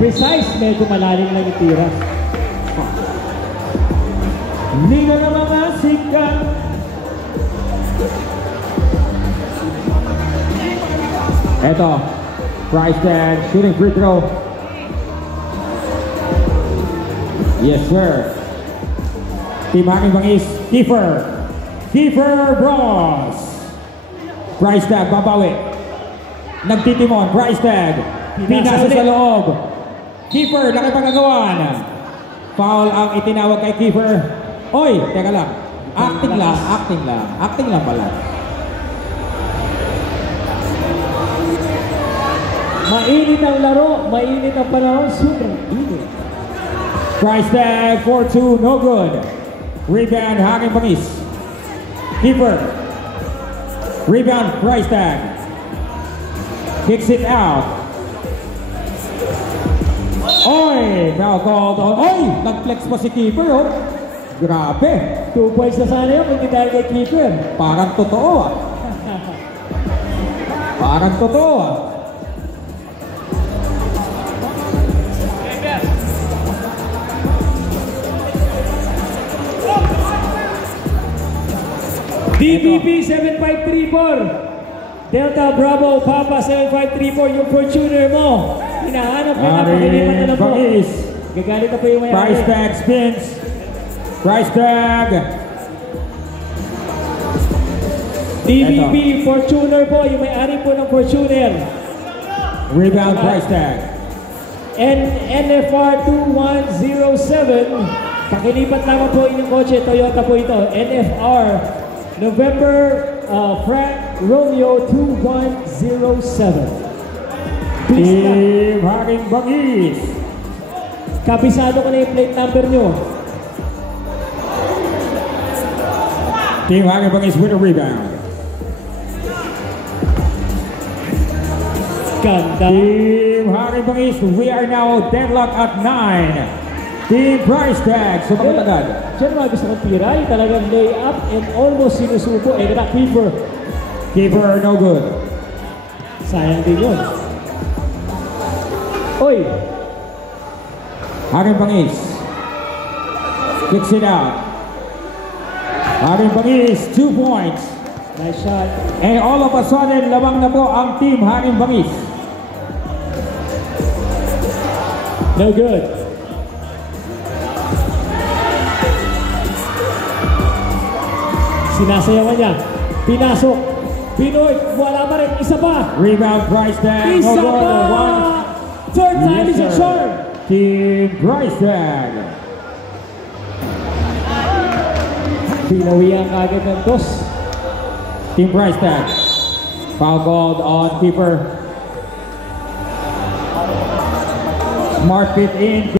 precise, medyo malalim lang itira. Liga ng mga sikat. Eto, price tag, shooting free throw. Yes, sir. Team Hanging Bangis, Kiefer Bros. Price tag, babawi. Nagtitimon, price tag. Pinasa sa loob. Kiefer, nakipagagawan. Foul ang itinawag kay Kiefer. Oy, teka lang. Acting lang pala. Mainit ang laro, mainit ang panahon, super init. Price tag, 4-2, no good. Rebound, Hanging Bangis. Kiefer. Rebound, price tag. Kicks it out. Oy, now called on. Oy, nag-flex pa si Kiefer, oh. Grabe. 2 points na sana yun, hindi dahil kay Kiefer. Parang totoo, ah. Parang totoo, ah. DBP 7534, Delta Bravo Papa 7534, yung Fortuner mo. Hinahanap ka na, pakilipan na lang po. Gagalit na po yung may price tag spins. Price tag. DBP Fortuner po, yung may-ari po ng Fortuner. Rebound, price tag. NFR 2107, pakilipat naman po inyong kotse, Toyota po ito. NFR November Frank Romeo 2107. Team Hanging Bangis. Kabisado ko na yung plate number nyo. Team Hanging Bangis with a rebound. Ganda. Team Hanging Bangis, we are now deadlock at 9. Team price tag, sumagot agad. Diyan mga gusto kong tira, yung talagang lay up and almost sinusubo. Eh, na Kiefer, no good. Sayang din yun. Oy! Hanging Bangis. Kicks it out. Hanging Bangis, 2 points. Nice shot. And all of a sudden, labang na po ang Team Hanging Bangis. No good. Sinasayawan niya. Pinasok. Pinoy. Wala pa rin. Isa pa. Rebound, price tag. Isa no pa. Third time is a charm. Team price tag. Pinawihan agad ng dos. Team price tag. Foul called on Kiefer. Smart fit in.